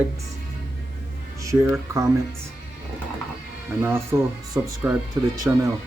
likes, share, comments, and also subscribe to the channel.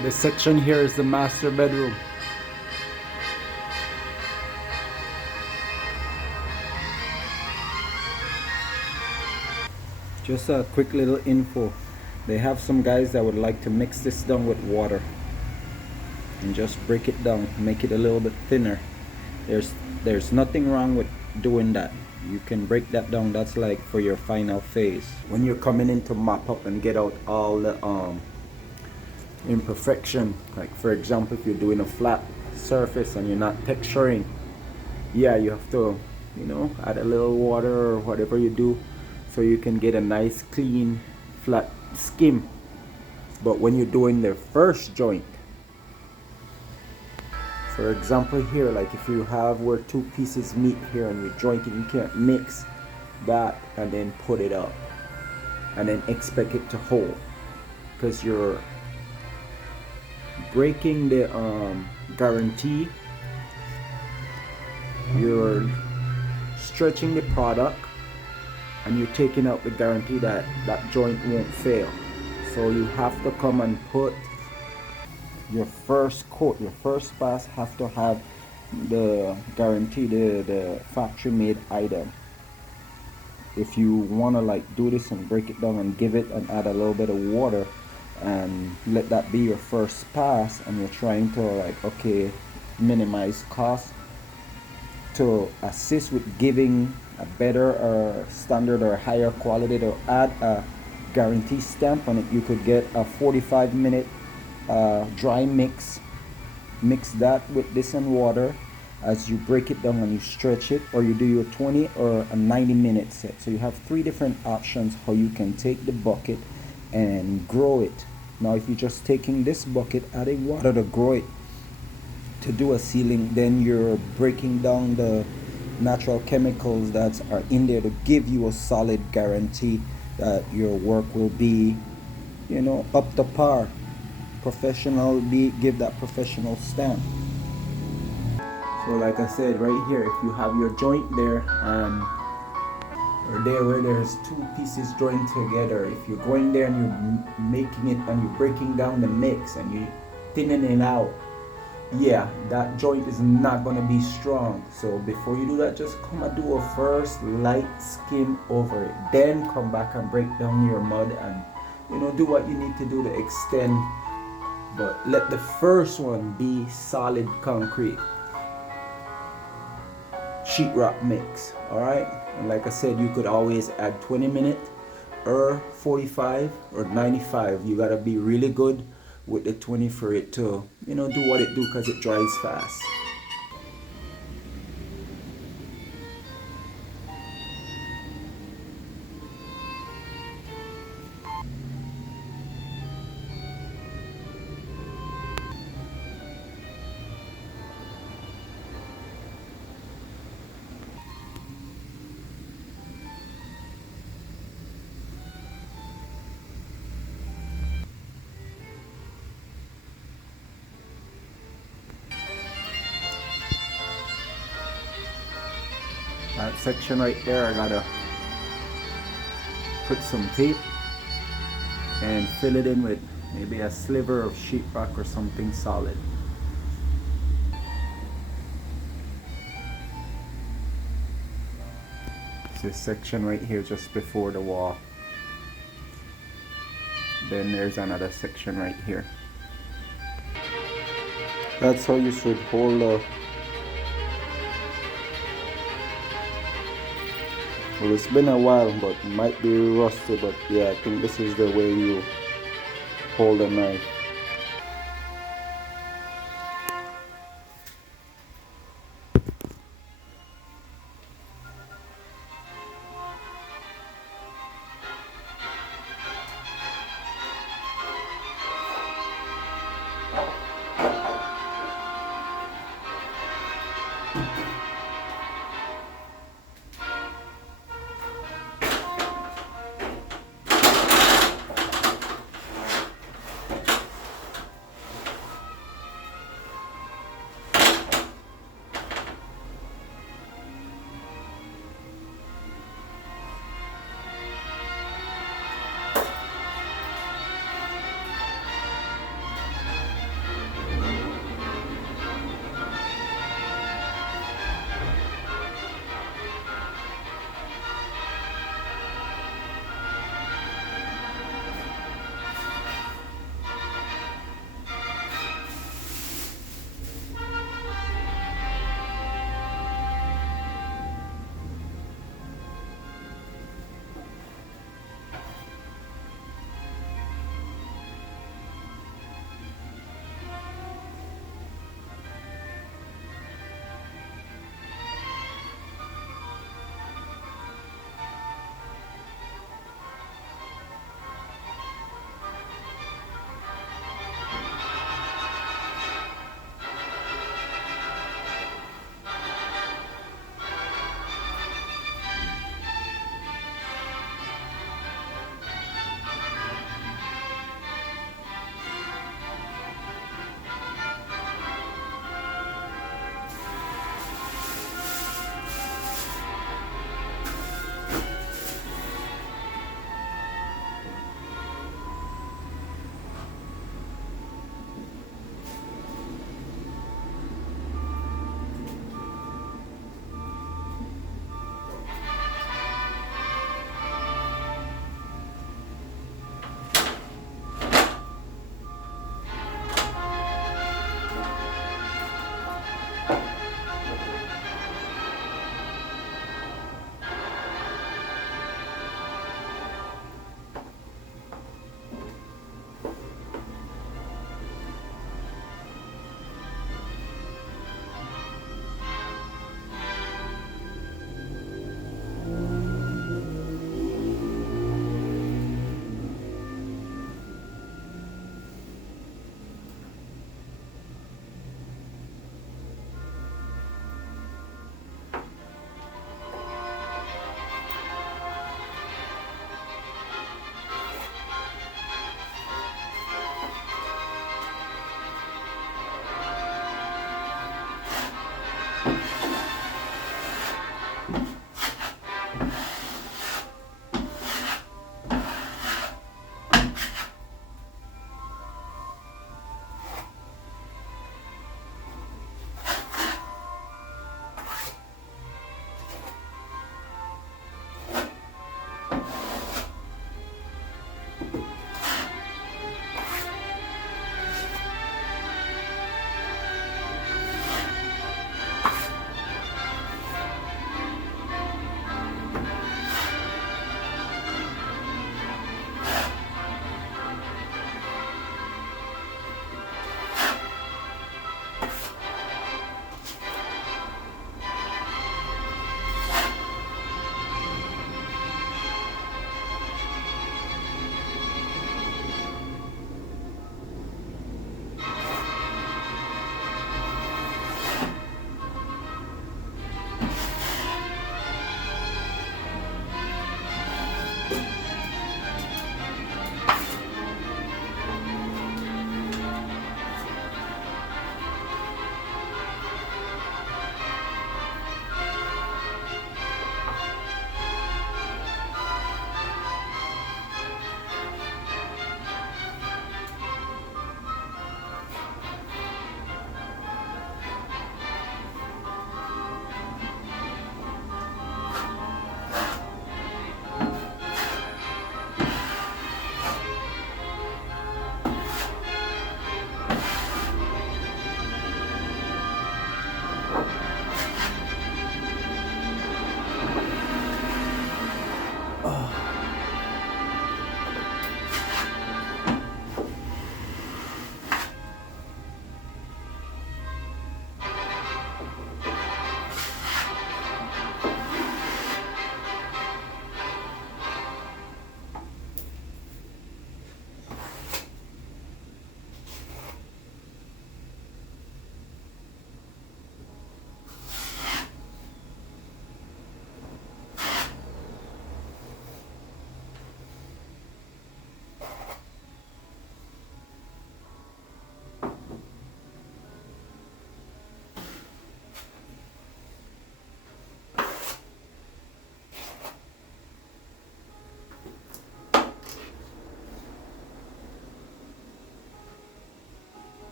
This section here is the master bedroom. Just a quick little info. They have some guys that would like to mix this down with water and just break it down, make it a little bit thinner. There's nothing wrong with doing that. You can break that down. That's like for your final phase. When you're coming in to mop up and get out all the imperfection, like for example if you're doing a flat surface and you're not texturing, yeah, you have to, you know, add a little water or whatever you do so you can get a nice clean flat skim. But when you're doing the first joint, for example here, like if you have where two pieces meet here and you're jointing, you can't mix that and then put it up and then expect it to hold, because you're breaking the guarantee, you're stretching the product, and you're taking out the guarantee that that joint won't fail. So you have to come and put your first coat, your first pass have to have the guarantee, the factory made item. If you want to like do this and break it down and give it and add a little bit of water and let that be your first pass, and you're trying to like, okay, minimize cost to assist with giving a better or standard or higher quality, to add a guarantee stamp on it, you could get a 45-minute dry mix that with this and water as you break it down and you stretch it, or you do your 20 or a 90-minute set. So you have three different options how you can take the bucket and grow it. Now if you're just taking this bucket, adding water to grow it to do a sealing, then you're breaking down the natural chemicals that are in there to give you a solid guarantee that your work will be, you know, up to par, professional, give that professional stamp. So like I said, right here, if you have your joint there and or there where there's two pieces joined together, if you're going there and you're making it and you're breaking down the mix and you're thinning it out, yeah, that joint is not going to be strong. So before you do that, just come and do a first light skim over it, then come back and break down your mud and, you know, do what you need to do to extend, but let the first one be solid concrete sheetrock mix. All right, and like I said, you could always add 20 minutes or 45 or 95. You gotta be really good with the 20 for it to, you know, do what it do, because it dries fast. section right there, I gotta put some tape and fill it in with maybe a sliver of sheetrock or something solid. This section right here just before the wall. Then there's another section right here. That's how you should hold the... Well, it's been a while, but it might be rusty, but yeah, I think this is the way you hold a knife.